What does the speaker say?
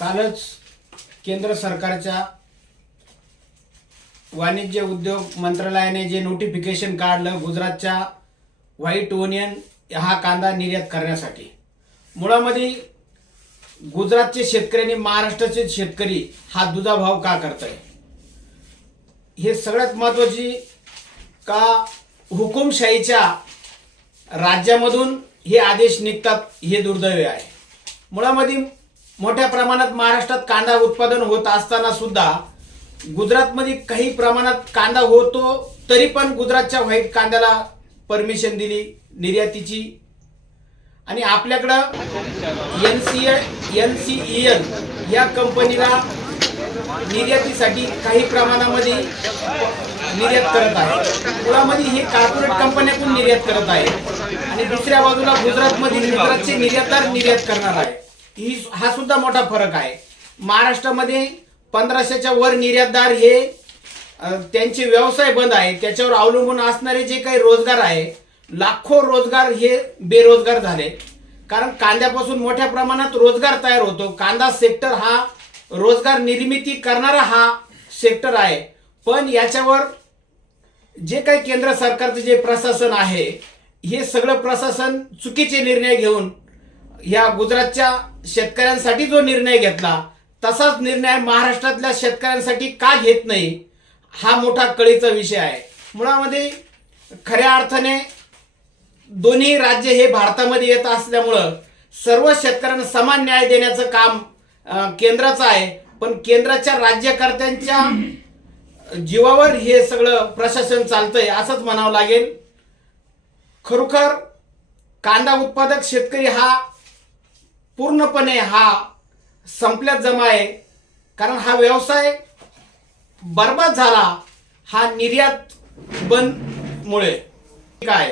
कालच केंद्र सरकारच्या वाणिज्य उद्योग मंत्रालयाने जे नोटिफिकेशन काढलं गुजरातच्या व्हाईट ओनियन हा कांदा निर्यात करण्यासाठी. मुळामध्ये गुजरातचे शेतकरी आणि महाराष्ट्राचे शेतकरी हा दुधाभाव का करतोय? हे सगळ्यात महत्वाची का हुकुमशाहीच्या राज्यामधून हे आदेश निघतात हे दुर्दैव आहे. मुळामध्ये मोठ्या प्रमाणात महाराष्ट्रात कांदा उत्पादन होत असताना सुद्धा गुजरातमध्ये काही प्रमाणात कांदा होतो तरी पण गुजरातच्या व्हाईट कांद्याला परमिशन दिली निर्यातीची. आणि आपल्याकडं N C N C N या कंपनीला निर्यातीसाठी काही प्रमाणामध्ये निर्यात करत आहे. मुळामध्ये हे कॉर्पोरेट कंपन्यातून निर्यात करत आहे. आणि दुसऱ्या बाजूला गुजरातमध्ये गुजरातचे निर्यातदार निर्यात करणार आहे ही हा सुद्धा मोठा फरक आहे. महाराष्ट्रामध्ये पंधराशेच्या वर निर्यातदार हे त्यांचे व्यवसाय बंद आहे. त्याच्यावर अवलंबून असणारे जे काही रोजगार आहे लाखो रोजगार हे बेरोजगार झाले. कारण कांद्यापासून मोठ्या प्रमाणात रोजगार तयार होतो. कांदा सेक्टर हा रोजगार निर्मिती करणारा हा सेक्टर आहे. पण याच्यावर जे काही केंद्र सरकारचं जे प्रशासन आहे हे सगळं प्रशासन चुकीचे निर्णय घेऊन ह्या गुजरातच्या शेतकऱ्यांसाठी जो निर्णय घेतला तसाच निर्णय महाराष्ट्रातल्या शेतकऱ्यांसाठी का घेत नाही हा मोठा कळीचा विषय आहे. मुळामध्ये खऱ्या अर्थाने दोन्ही राज्य हे भारतामध्ये येत असल्यामुळं सर्व शेतकऱ्यांना समान न्याय देण्याचं काम केंद्राचं आहे. पण केंद्राच्या राज्यकर्त्यांच्या जीवावर हे सगळं प्रशासन चालतंय असंच म्हणावं लागेल. खरोखर कांदा उत्पादक शेतकरी हा पूर्णपणे हा संपल्यात जमा आहे. कारण हा व्यवसाय बर्बाद झाला हा निर्यात बंद मुळे काय